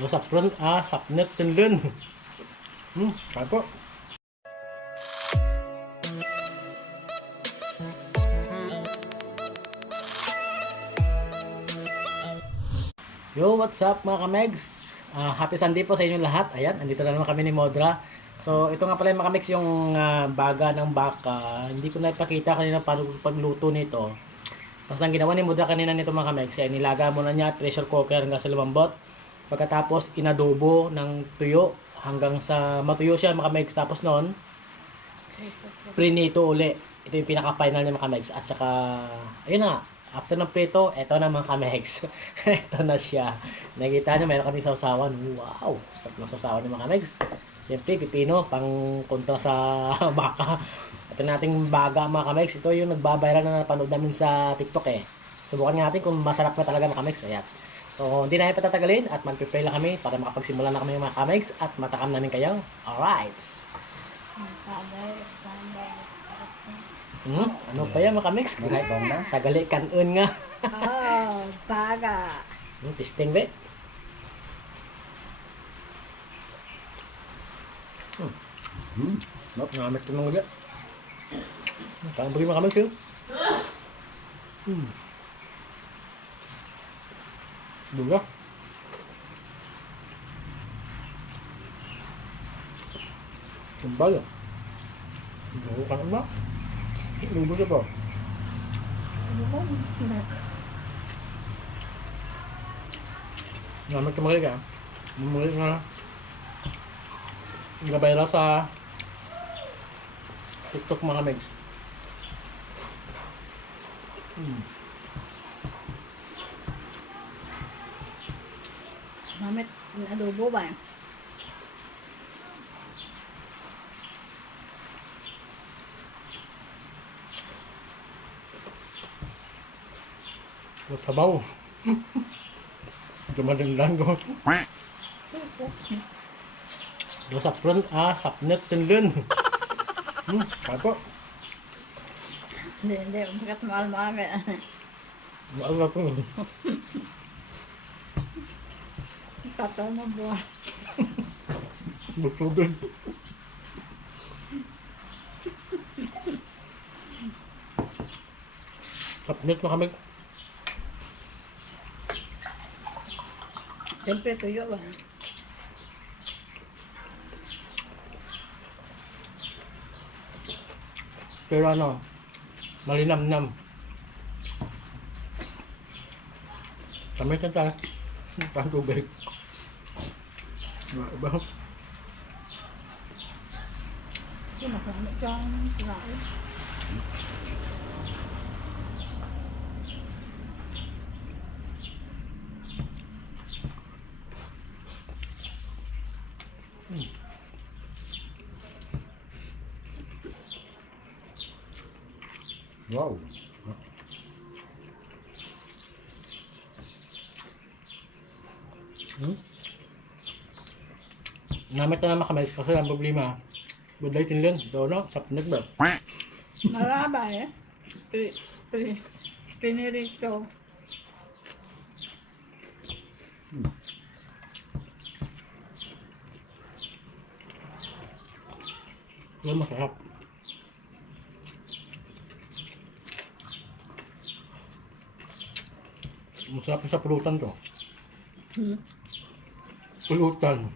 Do sapron sapnet din din. Kaya po. Yo, what's up mga kamegs? Happy Sunday po sa inyo lahat. Ayan, andito na naman kami ni Modra. So, ito nga pala yung mga kamegs, yung baga ng baka. Hindi ko na ipakita kanina paano pagluto nito. Basta ang ginawa ni Modra kanina nito mga kamegs, ay nilaga muna niya pressure cooker hanggang sa lumambot. Pagkatapos, inadobo ng tuyo hanggang sa matuyo siya mga kamegs. Tapos noon, prinito uli. Ito yung pinaka-final niya mga kamegs. At saka, ayun na. After ng prito, eto na mga kamegs. Eto na siya. Nakikita nyo, mayroon kami sausawan. Wow! Sarap na sausawan ng mga kamegs. Siyempre, pipino, pang kontra sa baka. Ito nating baga mga kamegs. Ito yung nagbabiral na napanood namin sa TikTok eh. Subukan nga natin kung masarap na talaga mga kamegs. Ayan. So, hindi na patatagalin at mag-prepare lang kami para makapagsimula na kami mga kamegs at matakam namin kayo. Alright! Ano pa yan mga kamegs? Tagali kanon nga. Baga. Testing be. Ngamit ko nang ulit. Parang bagi mga kamegs yun. Buga. Kumbal. Buga ka na ba? Lubo siya pa. Ngamit ka magaling ka. Magaling nga. Nagabay sa TikTok mga kamegs. Mamit, adobo ba? Sabaw. Dumadagdag ko. Do sapron sapnet din din. Kaya po. Hindi. Bagat mahal-mahal. Mahal na po. Tataw na buwan. Busugin. Sapnet na kami. Siyempre tuyo ba? Pero ano, malinamnam. Kami sa taas. Taas tubig. Diba? Sino ka? Ano siyang sinain? Wow. Namit na naman kami kasi ang problema. Budlay tinilin. Ito no? Sapnet ba? Maraba eh. Pinirito. Yan masarap. Masarap sa pulutan to. Pulutan.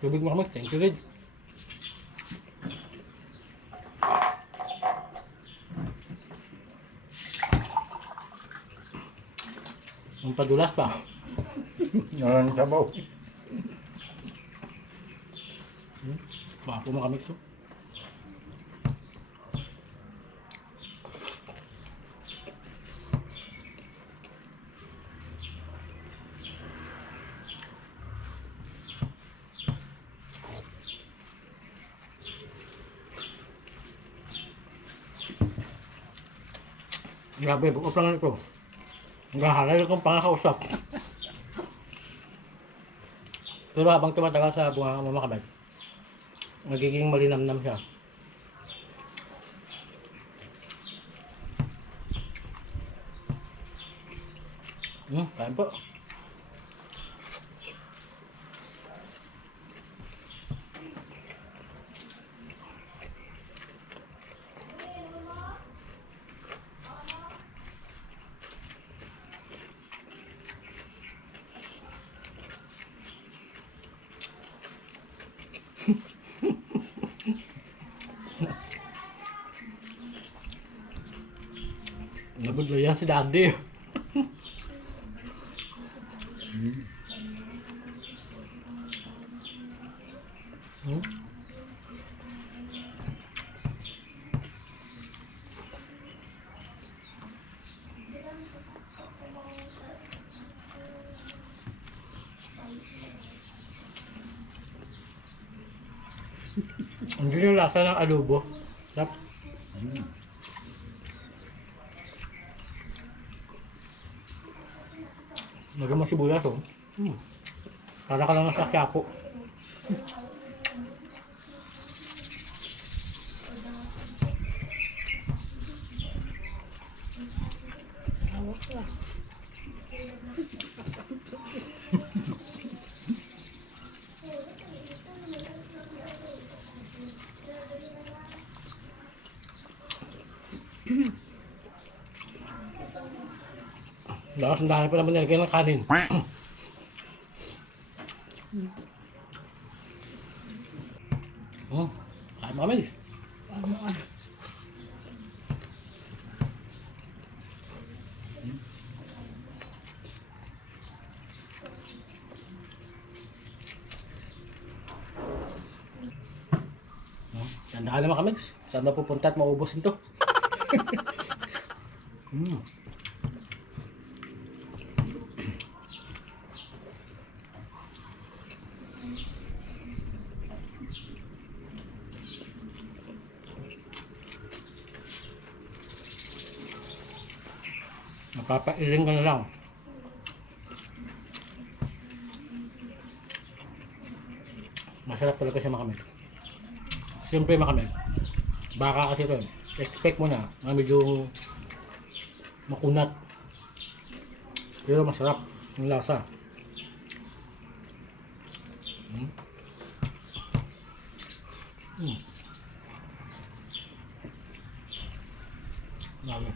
Tubig mo kami. Thank you, Red. Ang padulas pa. Ngayon sabaw. Baka po mga kamix to. Grabe, bukop lang ito. Naghahalay akong pangakausap. Pero habang tumatagal sa bunga mga kabay, Magiging malinamnam siya. Kain po. Nabudlo yan si Daddy. Hindi yung lasa ng adobo. Sarap. Lagyan mo sibuyas, oh. Para ka lang nasa Quiapo. Awak lah. Tapos ang dami pa naman nilagay ng kanin. Kain mo kami. Ano ah. Tandaan naman kami. Saan ba pupunta at maubos ito? Napapailing ka na lang. Masarap talaga siya makamit. Siyempre makamit. Baka kasi ito. Expect mo na medyo makunat. Pero masarap yung lasa. Lalo.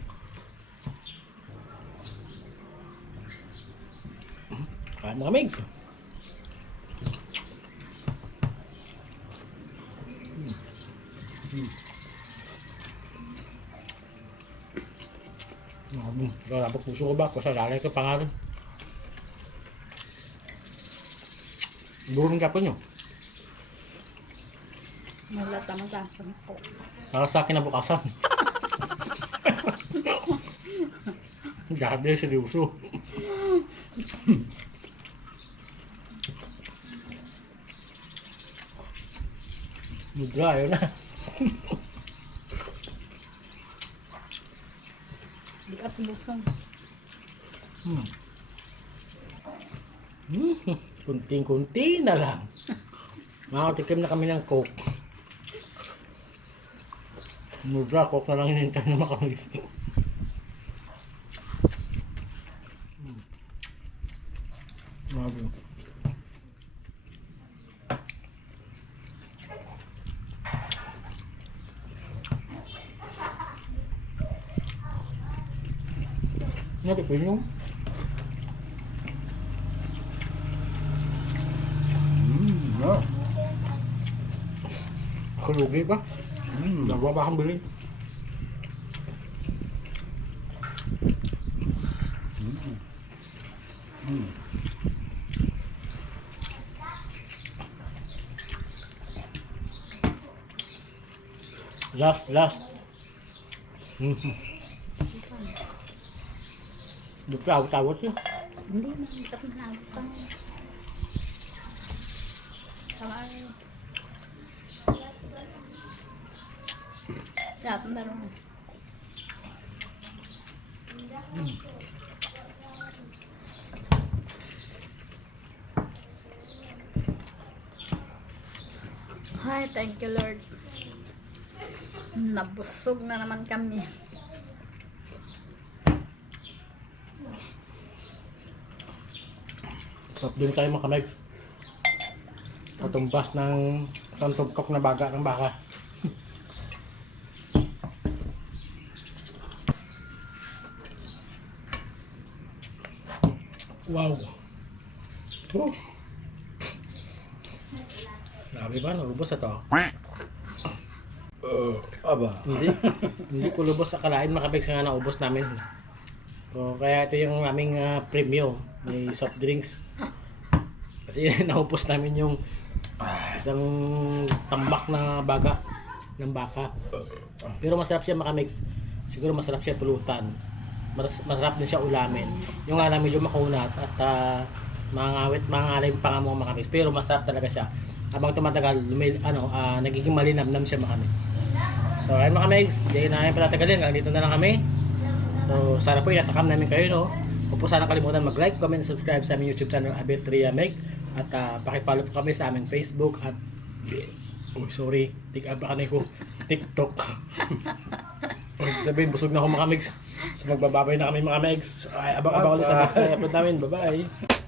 Kain mga migs. Dapat puso ko ba? Kasalalay ka pangalan. Burong ka pa nyo. Malata magasan ko. Para sa akin na bukasan. Dati seryoso. Mudra, ayun na. Di at sulusong. Kunting-kunti na lang. Makatikim na kami ng Coke. Mudra, Coke na lang hinintay naman kami. Grabe. Natipin yung No. ako lugi ba? Nagawa ba akong bili? Last. Được cái tawat chứ. Hindi man ikat na utang. Sama ay. Dapat na rin. Kahit Thank you, Lord. Nabusog na naman kami. Sarap din tayo mga kameg. Katumbas ng isang tugkok na baga ng baka. Wow. Oh. Grabe ba? Naubos na to? Aba. Hindi ko lubos akalain makabig sa nga naubos namin. So, kaya ito yung aming premium. May soft drinks. Kasi naubos namin yung isang tambak na baga ng baka. Pero masarap siya makamix. Siguro masarap siya pulutan. Masarap din siya ulamin. Yung nga lang medyo makunat at mangalay pa nga mga makamix. Pero masarap talaga siya. Habang tumatagal, nagiging malinamnam siya makamix. So ayun mga kamegs, hindi na namin patatagalin. Hanggang dito na lang kami. So sana po inatakam namin kayo, no? Kung po sana kalimutan mag-like, comment, and subscribe sa aming YouTube channel Abetria Meg. At pakipollow po kami sa aming Facebook at tig-abakan ko TikTok. Sabihin, busog na ako mga kamegs. So magbababay na kami mga kamegs. Abang-abang ulit sa next na i-upload namin. Bye-bye!